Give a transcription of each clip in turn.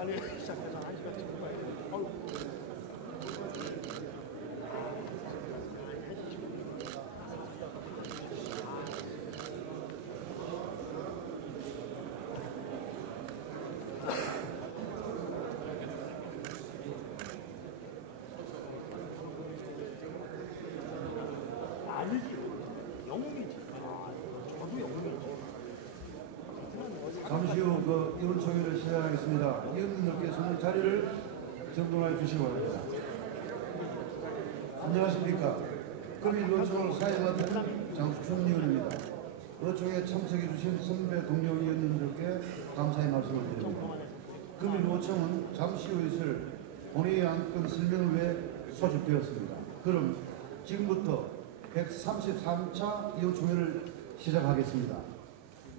빨리 시작해서 1시간 지금 거예요. 잠시 후 의원총회를 시작하겠습니다. 의원님들께서는 자리를 정돈해 주시기 바랍니다. 안녕하십니까. 금일 의원총을 사회맡은 장수춘 의원입니다. 의원총회에 참석해 주신 선배 동료 의원님들께 감사의 말씀을 드립니다. 금일 의원총은 잠시 후 있을 본회의 안건 설명을 위해 소집되었습니다. 그럼 지금부터 133차 의원총회를 시작하겠습니다.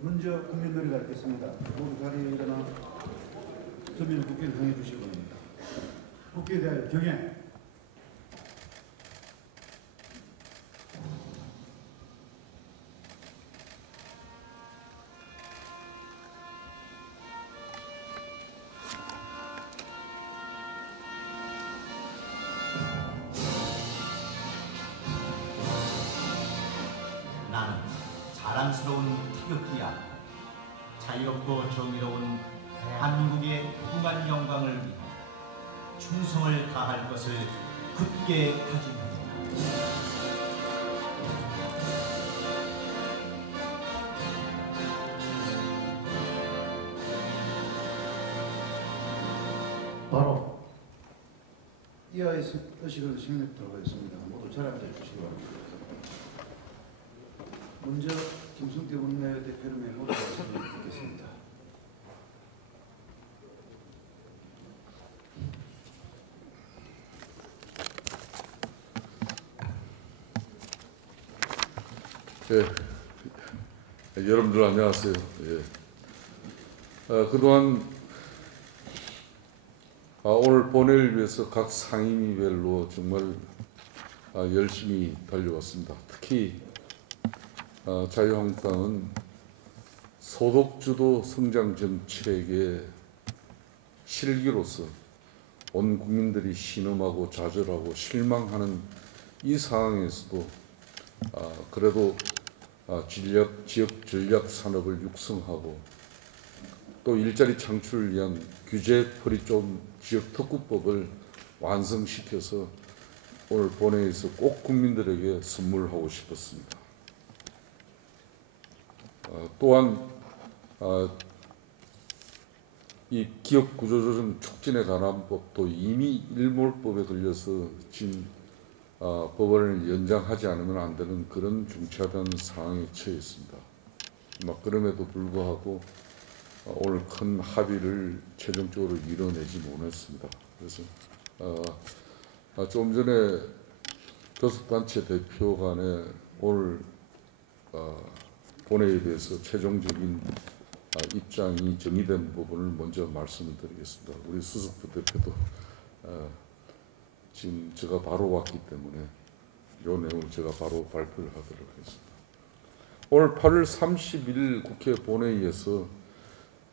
먼저 국민놀이가 있겠습니다. 모두 자리에 일어나 전면 국회를 향해 주시기 바랍니다. 국회에 대하여 경애. 나는 자랑스러운 태극기야. 자유롭고 정의로운 대한민국의 무궁한 영광을 위해 충성을 다할 것을 굳게 다짐합니다. 바로 이하의 의식을 시행하도록 하겠습니다. 모두 자리에 앉아 주시기 바랍니다. 먼저 김승태 원내대표님의 모두 말씀을 듣겠습니다. 여러분들 안녕하세요. 그동안 오늘 본회의를 위해서 각 상임위별로 정말 열심히 달려왔습니다. 특히 자유한국당은 소득주도 성장 정책의 실기로서 온 국민들이 신음하고 좌절하고 실망하는 이 상황에서도 그래도 지역 전략 산업을 육성하고 또 일자리 창출을 위한 규제 풀이 좀 지역 특구법을 완성시켜서 오늘 본회의에서 꼭 국민들에게 선물하고 싶었습니다. 또한 이 기업 구조조정 촉진에 관한 법도 이미 일몰법에 걸려서 지금 법원을 연장하지 않으면 안 되는 그런 중차대한 상황에 처해 있습니다. 그럼에도 불구하고 오늘 큰 합의를 최종적으로 이뤄내지 못했습니다. 그래서 좀 전에 교섭단체 대표 간에 오늘 본회의에 대해서 최종적인 입장이 정의된 부분을 먼저 말씀을 드리겠습니다. 우리 수석부 대표도 지금 제가 바로 왔기 때문에 이 내용을 제가 바로 발표를 하도록 하겠습니다. 오늘 8월 30일 국회 본회의에서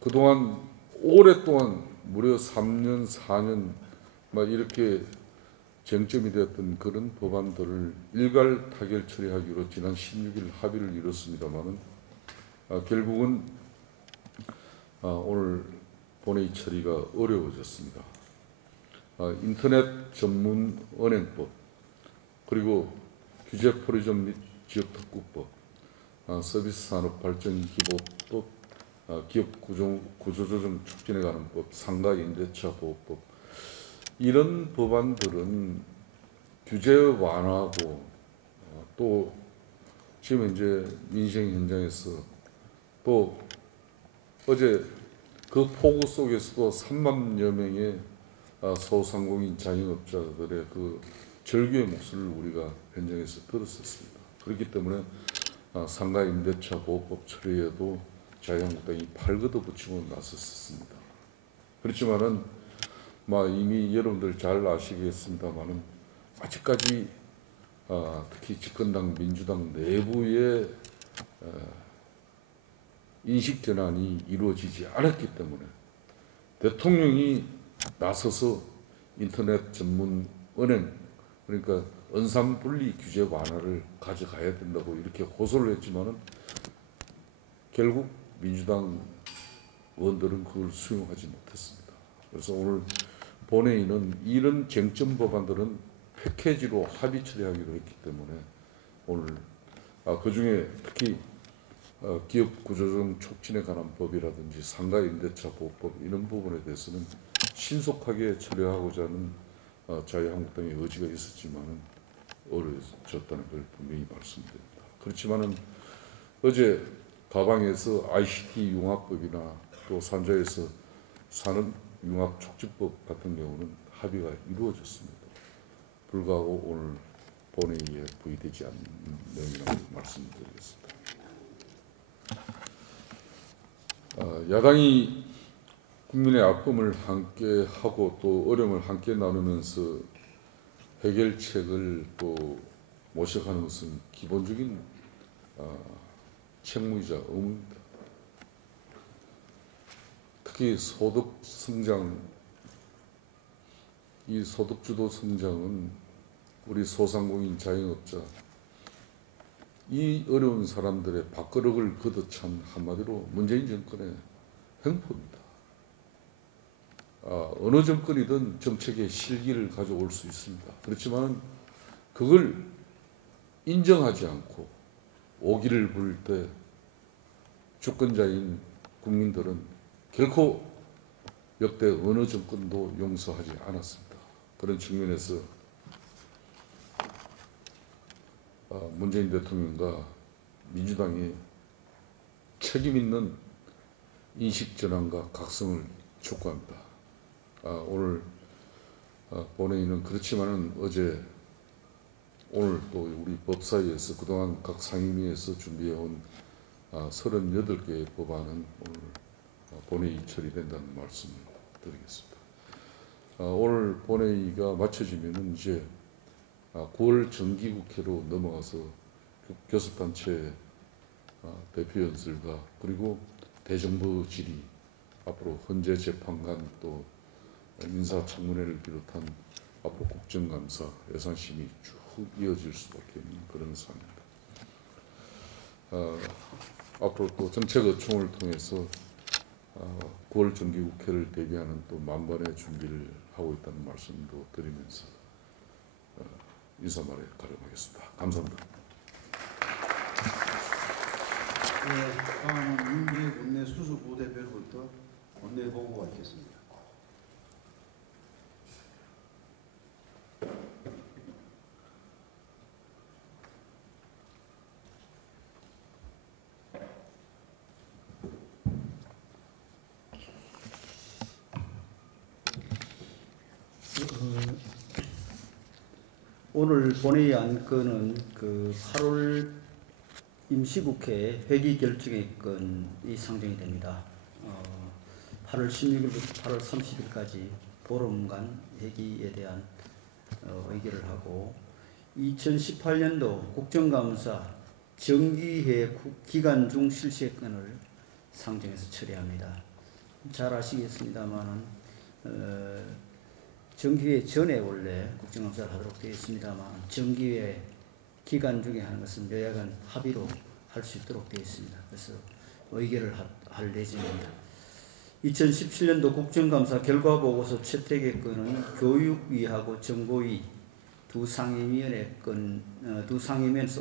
그동안 오랫동안 무려 3년, 4년 이렇게 쟁점이 되었던 그런 법안들을 일괄 타결 처리하기로 지난 16일 합의를 이뤘습니다마는 결국은 오늘 본회의 처리가 어려워졌습니다. 인터넷 전문 은행법, 그리고 규제 프리즘 및 지역특구법, 서비스 산업 발전 기법법, 기업 구조조정 촉진에 관한 법, 상가 임대차 보호법, 이런 법안들은 규제 완화하고 또 지금 이제 민생 현장에서 또 어제 그 폭우 속에서도 3만여 명의 소상공인 자영업자들의 그 절규의 목소리를 우리가 현장에서 들었었습니다. 그렇기 때문에 상가 임대차 보호법 처리에도 자유한국당이 발걷어 붙이고 나섰습니다. 그렇지만은 이미 여러분들 잘 아시겠습니다만은 아직까지 특히 집권당 민주당 내부의 인식 전환이 이루어지지 않았기 때문에 대통령이 나서서 인터넷 전문 은행, 그러니까 은산분리 규제 완화를 가져가야 된다고 이렇게 호소를 했지만은 결국 민주당 의원들은 그걸 수용하지 못했습니다. 그래서 오늘 본회의는 이런 쟁점 법안들은 패키지로 합의 처리하기로 했기 때문에 오늘 그중에 특히 기업 구조조정 촉진에 관한 법이라든지 상가 임대차 보호법 이런 부분에 대해서는 신속하게 처리하고자 하는 자유한국당의 의지가 있었지만은 어려졌다는 걸 분명히 말씀드립니다. 그렇지만은 어제 가방에서 ICT 융합법이나 또 산자에서 산업융합촉진법 같은 경우는 합의가 이루어졌습니다. 불구하고 오늘 본회의에 부의되지 않는 내용이라고 말씀드리겠습니다. 야당이 국민의 아픔을 함께 하고 또 어려움을 함께 나누면서 해결책을 또 모색하는 것은 기본적인 책무이자 의무입니다. 특히 소득 성장, 이 소득주도 성장은 우리 소상공인 자영업자, 이 어려운 사람들의 밥그릇을 걷어찬 한마디로 문재인 정권의 횡포입니다. 어느 정권이든 정책의 실기를 가져올 수 있습니다. 그렇지만 그걸 인정하지 않고 오기를 부릴 때 주권자인 국민들은 결코 역대 어느 정권도 용서하지 않았습니다. 그런 측면에서 문재인 대통령과 민주당이 책임 있는 인식 전환과 각성을 촉구합니다. 오늘 본회의는 그렇지만은 어제 오늘 또 우리 법사위에서 그동안 각 상임위에서 준비해온 38개의 법안은 오늘 본회의 처리된다는 말씀을 드리겠습니다. 오늘 본회의가 마쳐지면은 이제 9월 정기국회로 넘어가서 교섭단체 대표연설과 그리고 대정부 질의, 앞으로 헌재 재판관 또 인사청문회를 비롯한 앞으로 국정감사, 예산심의 쭉 이어질 수밖에 없는 그런 상황입니다. 앞으로 또 정책의총을 통해서 9월 정기국회를 대비하는 또 만반의 준비를 하고 있다는 말씀도 드리면서 인사말에 가름하겠습니다. 감사합니다. 네, 다음은 윤재 원내 수석 부대표로부터 원내 보고가 있겠습니다. 오늘 본회의 안건은 8월 임시국회 회기 결정의 건이 상정이 됩니다. 8월 16일부터 8월 30일까지 보름간 회기에 대한 의결을 하고 2018년도 국정감사 정기회 기간 중 실시의 건을 상정해서 처리합니다. 잘 아시겠습니다만은 정기회 전에 원래 국정감사를 하도록 되어 있습니다만 정기회 기간 중에 하는 것은 여야간 합의로 할 수 있도록 되어 있습니다. 그래서 의결을 할 예정입니다. 2017년도 국정감사 결과보고서 채택의 건은 교육위하고 정보위 두 상임위에서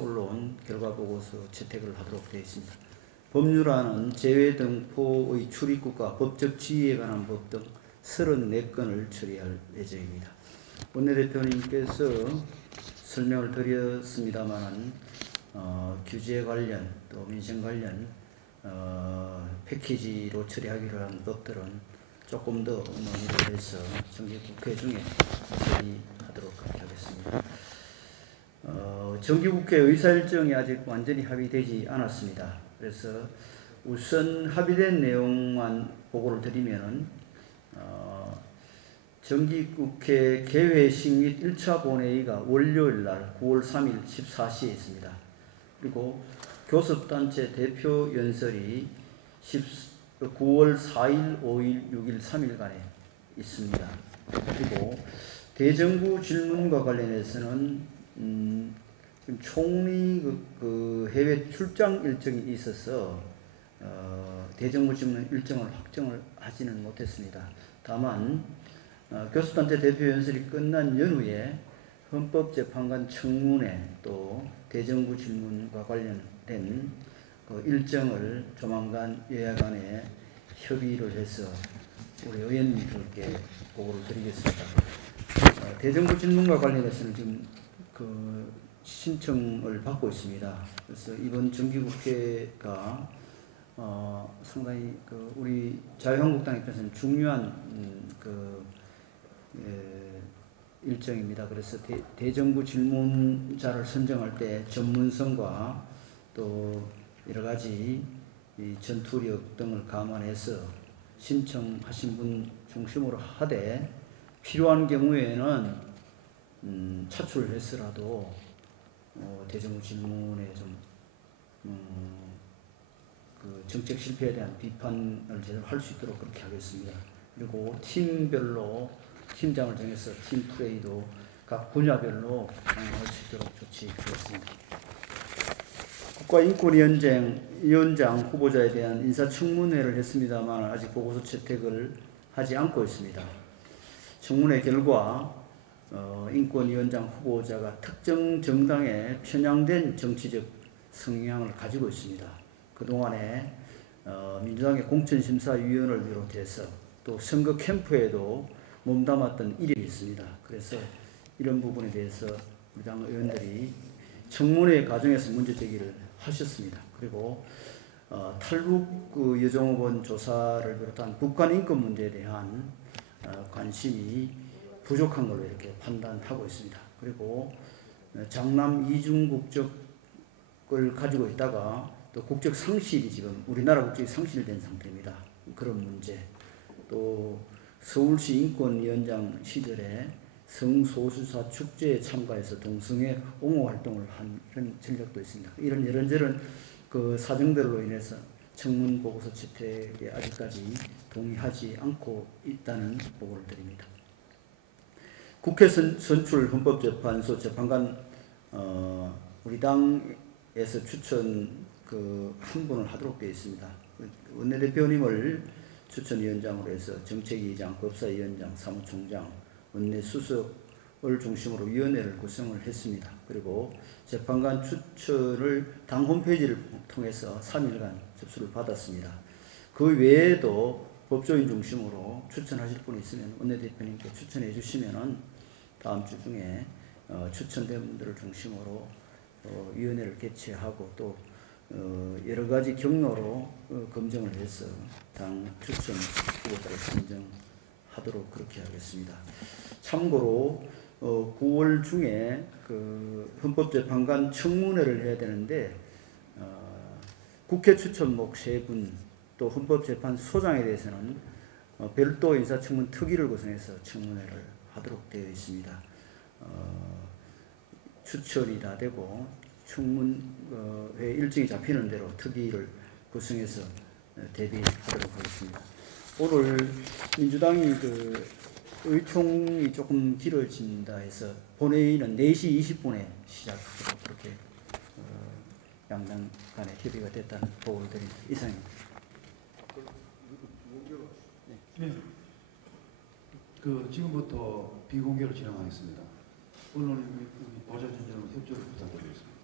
올라온 결과보고서 채택을 하도록 되어 있습니다. 법률안은 재외등포의 출입국과 법적 지위에 관한 법 등 34건을 처리할 예정입니다. 원내대표님께서 설명을 드렸습니다만 규제 관련 또 민생 관련 패키지로 처리하기로 한 법들은 조금 더 논의를 해서 정기국회 중에 처리하도록 하겠습니다. 정기국회 의사일정이 아직 완전히 합의되지 않았습니다. 그래서 우선 합의된 내용만 보고를 드리면은 정기국회 개회식 및 1차 본회의가 월요일날 9월 3일 14시에 있습니다. 그리고 교섭단체 대표 연설이 9월 4일, 5일, 6일, 3일간에 있습니다. 그리고 대정부 질문과 관련해서는 지금 총리 그 해외 출장 일정이 있어서 대정부 질문 일정을 확정을 하지는 못했습니다. 다만 교수단체 대표 연설이 끝난 연후에 헌법재판관 청문회 또 대정부 질문과 관련된 그 일정을 조만간 여야 간에 협의를 해서 우리 의원님들께 보고를 드리겠습니다. 대정부 질문과 관련해서는 지금 그 신청을 받고 있습니다. 그래서 이번 정기국회가 상당히 그 우리 자유한국당 입장에서는 중요한 일정입니다. 그래서 대정부 질문자를 선정할 때 전문성과 또 여러 가지 이 전투력 등을 감안해서 신청하신 분 중심으로 하되 필요한 경우에는 차출해서라도 대정부 질문에 좀 그 정책 실패에 대한 비판을 제대로 할 수 있도록 그렇게 하겠습니다. 그리고 팀별로 팀장을 정해서 팀 플레이도 각 분야별로 할 수 있도록 조치하겠습니다. 국가인권위원장 후보자에 대한 인사청문회를 했습니다만 아직 보고서 채택을 하지 않고 있습니다. 청문회 결과 인권위원장 후보자가 특정 정당에 편향된 정치적 성향을 가지고 있습니다. 그동안에 민주당의 공천심사위원을 비롯해서 또 선거 캠프에도 몸담았던 이력이 있습니다. 그래서 이런 부분에 대해서 우리 당 의원들이 청문회 과정에서 문제 제기를 하셨습니다. 그리고 탈북 그 여종업원 조사를 비롯한 북한 인권 문제에 대한 관심이 부족한 걸로 이렇게 판단하고 있습니다. 그리고 장남 이중 국적을 가지고 있다가 또 국적 상실이 지금 우리나라 국적이 상실된 상태입니다. 그런 문제, 또 서울시 인권위원장 시절에 성소수자 축제에 참가해서 동성애 옹호 활동을 한 이런 전력도 있습니다. 이런저런 그 사정들로 인해서 청문 보고서 채택에 아직까지 동의하지 않고 있다는 보고를 드립니다. 국회 선출 헌법재판소 재판관 우리 당에서 추천 한 분을 하도록 되어 있습니다. 원내대표님을 추천위원장으로 해서 정책위의장, 법사위원장, 사무총장, 원내수석을 중심으로 위원회를 구성을 했습니다. 그리고 재판관 추천을 당 홈페이지를 통해서 3일간 접수를 받았습니다. 그 외에도 법조인 중심으로 추천하실 분이 있으면 원내대표님께 추천해 주시면은 다음 주 중에 추천된 분들을 중심으로 위원회를 개최하고 또 여러 가지 경로로 검증을 해서 당 추천 후보자를 선정하도록 그렇게 하겠습니다. 참고로 9월 중에 그 헌법재판관 청문회를 해야 되는데 국회 추천목 3분 또 헌법재판소장에 대해서는 별도 인사청문 특위를 구성해서 청문회를 하도록 되어 있습니다. 추천이 다 되고 청문회 일정이 잡히는 대로 특위를 구성해서 대비하도록 하겠습니다. 오늘 민주당이 그 의총이 조금 길어진다 해서 본회의는 4시 20분에 시작하도록 그렇게 양당 간에 협의가 됐다는 보고를 드립니다. 이상입니다. 네. 지금부터 비공개로 진행하겠습니다. 오늘 보좌진정은 협조를 부탁드리겠습니다.